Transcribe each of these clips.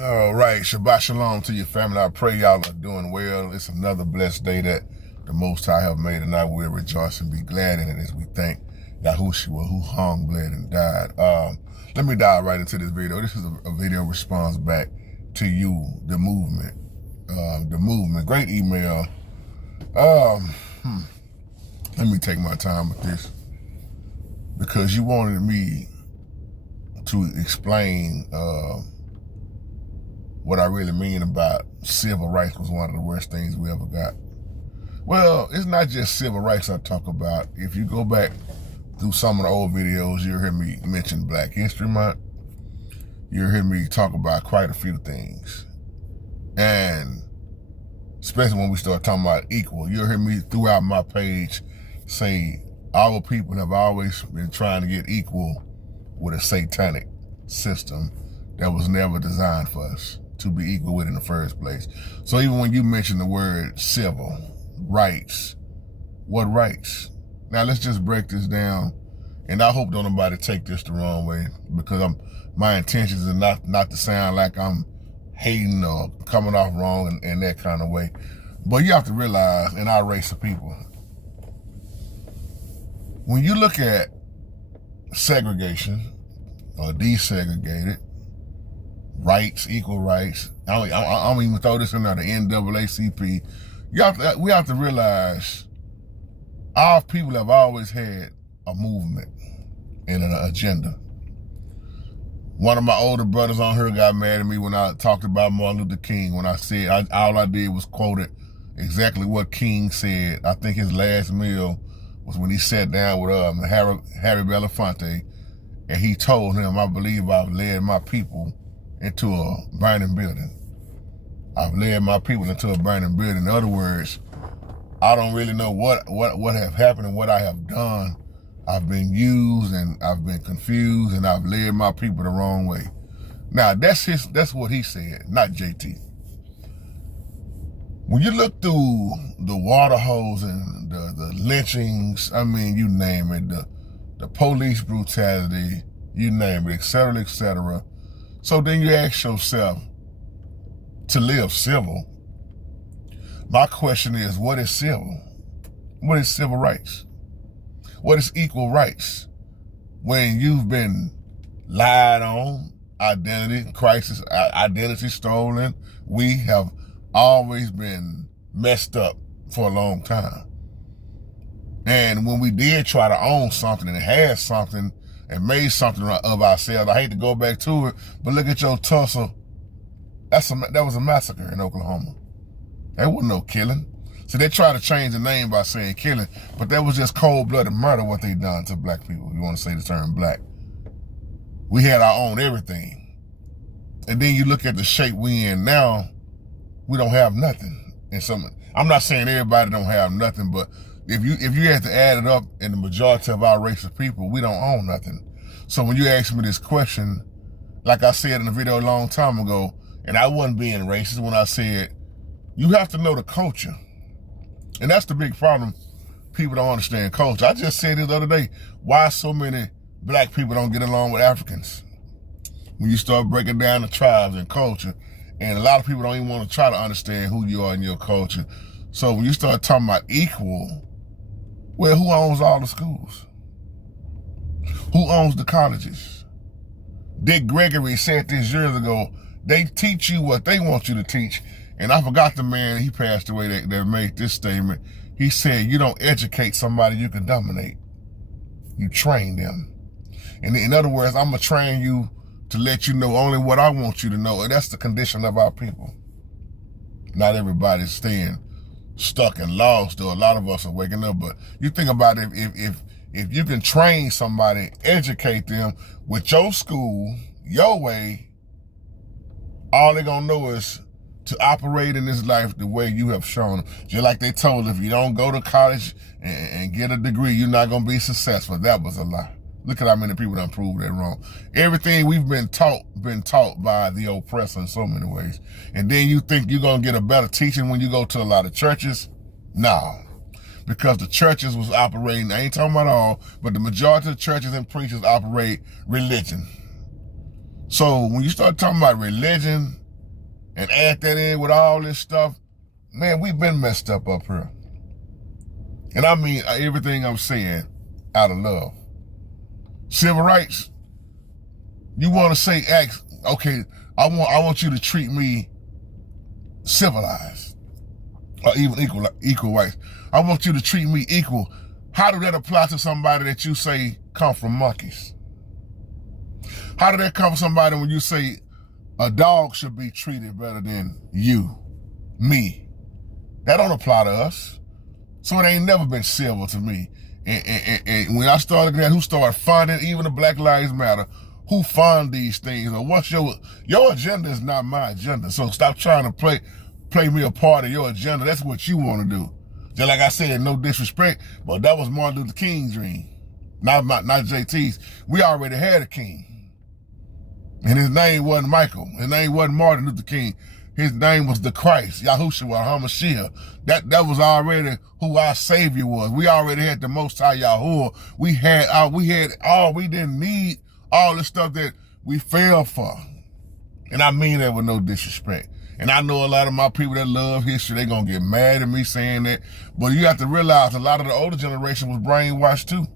All right, Shabbat Shalom to your family. I pray y'all are doing well. It's another blessed day that the Most High have made, and I will rejoice and be glad in it as we thank Yahushua, who hung, bled, and died. Let me dive right into this video. This is a video response back to you, the movement. Great email. Let me take my time with this because you wanted me to explain what I really mean about civil rights was one of the worst things we ever got. Well, it's not just civil rights I talk about. If you go back through some of the old videos, you'll hear me mention Black History Month. You'll hear me talk about quite a few things. And especially when we start talking about equal, you'll hear me throughout my page say our people have always been trying to get equal with a satanic system that was never designed for us to be equal with in the first place. So even when you mention the word civil rights, what rights? Now let's just break this down, and I hope don't nobody take this the wrong way, because my intentions are not to sound like I'm hating or coming off wrong in that kind of way. But you have to realize, in our race of people, when you look at segregation or desegregated rights, equal rights, I don't even throw this in there, the NAACP, we have to realize our people have always had a movement and an agenda. One of my older brothers on here got mad at me when I talked about Martin Luther King, when I said all I did was quoted exactly what King said. I think his last meal was when he sat down with Harry Belafonte, and he told him, I believe I've led my people into a burning building. I've led my people into a burning building. In other words, I don't really know what have happened and what I have done. I've been used and I've been confused and I've led my people the wrong way. Now that's what he said, not JT. When you look through the water hose and the lynchings, I mean, you name it, the police brutality, you name it, et cetera, et cetera. So then you ask yourself, to live civil, my question is, what is civil? What is civil rights? What is equal rights? When you've been lied on, identity crisis, identity stolen, we have always been messed up for a long time. And when we did try to own something and had something and made something of ourselves, I hate to go back to it, but look at your Tulsa. That was a massacre in Oklahoma. There wasn't no killing. So they try to change the name by saying killing, but that was just cold-blooded murder what they done to black people. You want to say the term black. We had our own everything. And then you look at the shape we in now, we don't have nothing. I'm not saying everybody don't have nothing, but if you had to add it up, in the majority of our race of people, we don't own nothing. So when you ask me this question, like I said in the video a long time ago, and I wasn't being racist when I said, you have to know the culture. And that's the big problem. People don't understand culture. I just said it the other day, why so many black people don't get along with Africans? When you start breaking down the tribes and culture, and a lot of people don't even want to try to understand who you are in your culture. So when you start talking about equal, well, who owns all the schools? Who owns the colleges? Dick Gregory said this years ago, they teach you what they want you to teach. And I forgot the man, he passed away, that made this statement. He said, you don't educate somebody you can dominate. You train them. And in other words, I'm going to train you to let you know only what I want you to know. And that's the condition of our people. Not everybody's staying stuck and lost, or a lot of us are waking up. But you think about it, if you can train somebody, educate them with your school, your way, all they're going to know is to operate in this life the way you have shown them. Just like they told, if you don't go to college and get a degree, you're not going to be successful. That was a lie. Look at how many people done proved that wrong. Everything we've been taught by the oppressor in so many ways. And then you think you're going to get a better teaching when you go to a lot of churches? No. Because the churches was operating, I ain't talking about all, but the majority of churches and preachers operate religion. So when you start talking about religion, and add that in with all this stuff, man, we've been messed up here. And I mean everything I'm saying out of love. Civil rights, you want to say, okay, I want you to treat me civilized or even equal rights. I want you to treat me equal. How do that apply to somebody that you say come from monkeys? How do that come from somebody when you say a dog should be treated better than you, me? That don't apply to us. So it ain't never been civil to me. And when I started that, who started funding even the Black Lives Matter, who fund these things? Or what's your agenda is not my agenda. So stop trying to play me a part of your agenda. That's what you want to do. Just like I said, no disrespect, but that was Martin Luther King's dream, not JT's. We already had a king. And his name wasn't Michael. His name wasn't Martin Luther King. His name was the Christ, Yahushua HaMashiach. That was already who our Savior was. We already had the Most High Yahuwah. We had all. We didn't need all the stuff that we fell for. And I mean that with no disrespect. And I know a lot of my people that love history, they're going to get mad at me saying that. But you have to realize a lot of the older generation was brainwashed too.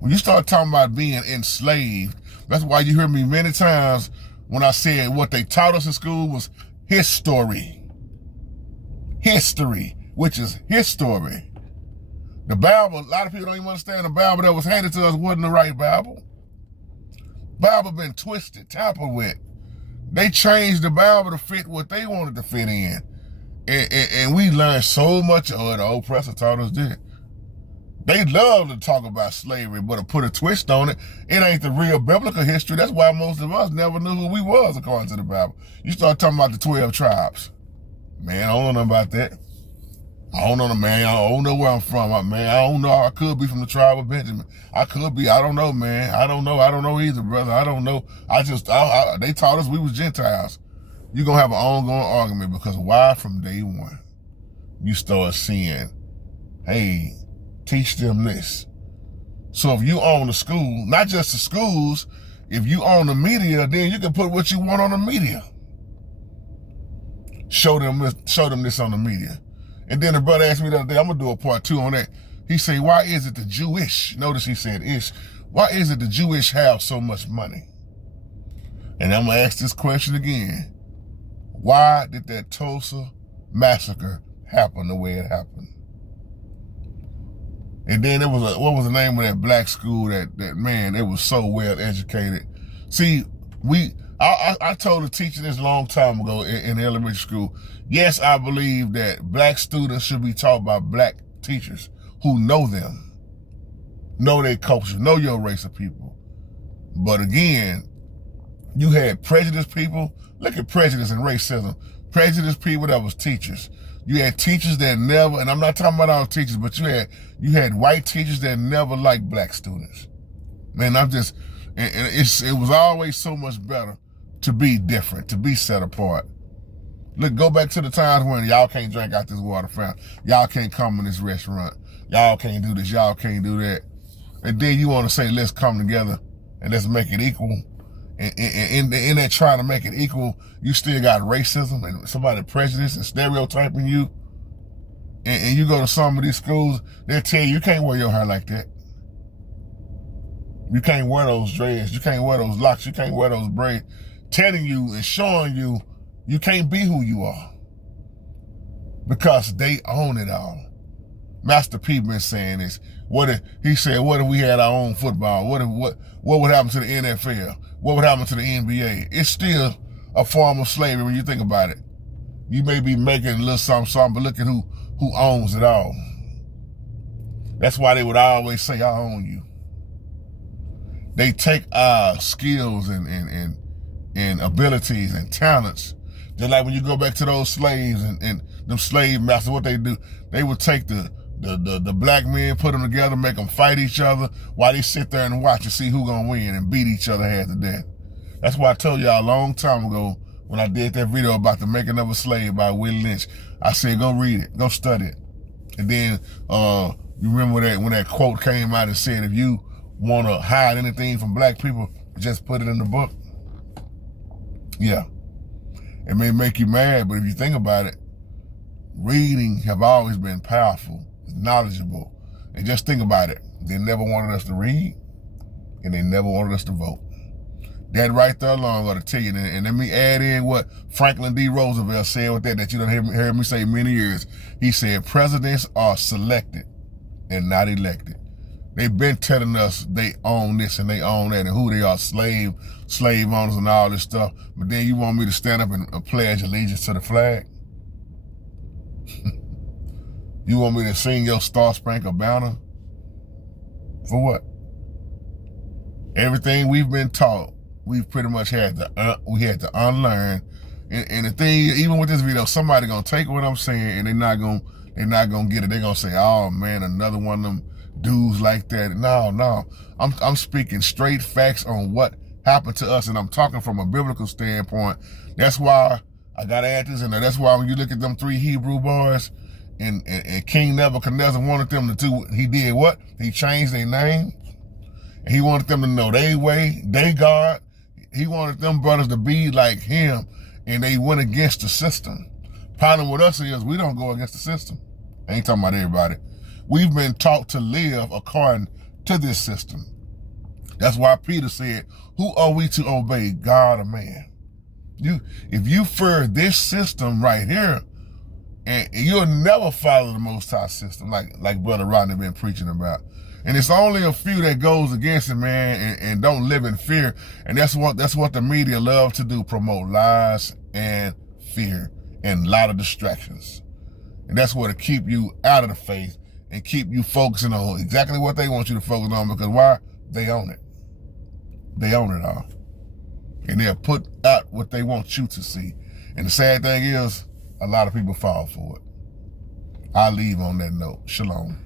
When you start talking about being enslaved, that's why you hear me many times when I said what they taught us in school was history. History, which is history. The Bible, a lot of people don't even understand the Bible that was handed to us wasn't the right Bible. Bible been twisted, tampered with. They changed the Bible to fit what they wanted to fit in. And we learned so much. Oh, the oppressor taught us this. They love to talk about slavery, but to put a twist on it, it ain't the real biblical history. That's why most of us never knew who we was according to the Bible. You start talking about the 12 tribes. Man, I don't know nothing about that. I don't know, man. I don't know where I'm from. Man, I don't know. I could be from the tribe of Benjamin. I could be. I don't know, man. I don't know. I don't know either, brother. I don't know. They taught us we was Gentiles. You're going to have an ongoing argument because why from day one you start seeing, hey, teach them this. So if you own the school, not just the schools, if you own the media, then you can put what you want on the media. Show them this on the media. And then the brother asked me the other day, I'm going to do a part 2 on that. He said, why is it the Jewish, notice he said ish, why is it the Jewish have so much money? And I'm going to ask this question again. Why did that Tulsa massacre happen the way it happened? And then there was what was the name of that black school that man, they was so well educated. See, I told a teacher this a long time ago in elementary school. Yes, I believe that black students should be taught by black teachers who know them, know their culture, know your race of people. But again, you had prejudiced people. Look at prejudice and racism. Prejudiced people that was teachers. You had teachers that never, and I'm not talking about all teachers, but you had white teachers that never liked black students. Man, it was always so much better to be different, to be set apart. Look, go back to the times when y'all can't drink out this water fountain. Y'all can't come in this restaurant. Y'all can't do this. Y'all can't do that. And then you want to say, let's come together and let's make it equal. And in that trying to make it equal, you still got racism and somebody prejudice and stereotyping you. And you go to some of these schools, they'll tell you can't wear your hair like that. You can't wear those dreads. You can't wear those locks. You can't wear those braids. Telling you and showing you, you can't be who you are. Because they own it all. Master P been saying this. He said, what if we had our own football? What would happen to the NFL? What would happen to the NBA? It's still a form of slavery when you think about it. You may be making a little something, but look at who owns it all. That's why they would always say, I own you. They take our skills and abilities and talents. Just like when you go back to those slaves and them slave masters, what they do, they would take the black men, put them together, make them fight each other while they sit there and watch and see who gonna win and beat each other half to death. That's why I told y'all a long time ago when I did that video about the making of a slave by Willie Lynch. I said, go read it, go study it. And then you remember when that quote came out and said, if you want to hide anything from black people, just put it in the book. Yeah. It may make you mad, but if you think about it, reading have always been powerful, knowledgeable. And just think about it. They never wanted us to read, and they never wanted us to vote. That right there alone ought to tell you. And let me add in what Franklin D. Roosevelt said with that you don't hear me say many years. He said, presidents are selected and not elected. They've been telling us they own this and they own that and who they are, slave owners and all this stuff. But then you want me to stand up and pledge allegiance to the flag? You want me to sing your Star Spangled Banner? For what? Everything we've been taught, we've pretty much had to unlearn. And the thing, even with this video, somebody gonna take what I'm saying and they're not gonna get it. They're gonna say, oh man, another one of them dudes like that. No. I'm speaking straight facts on what happened to us, and I'm talking from a biblical standpoint. That's why I gotta add this in there. That's why when you look at them 3 Hebrew boys, and King Nebuchadnezzar wanted them to do, he did what? He changed their name. And he wanted them to know their way, they God. He wanted them brothers to be like him, and they went against the system. Problem with us is we don't go against the system. I ain't talking about everybody. We've been taught to live according to this system. That's why Peter said, who are we to obey, God or man? If you fear this system right here, and you'll never follow the Most High system, like Brother Rodney been preaching about. And it's only a few that goes against it, man, and don't live in fear. And that's what the media love to do, promote lies and fear and a lot of distractions. And that's what to keep you out of the faith and keep you focusing on exactly what they want you to focus on, because why? They own it. They own it all. And they'll put out what they want you to see. And the sad thing is, a lot of people fall for it. I'll leave on that note. Shalom.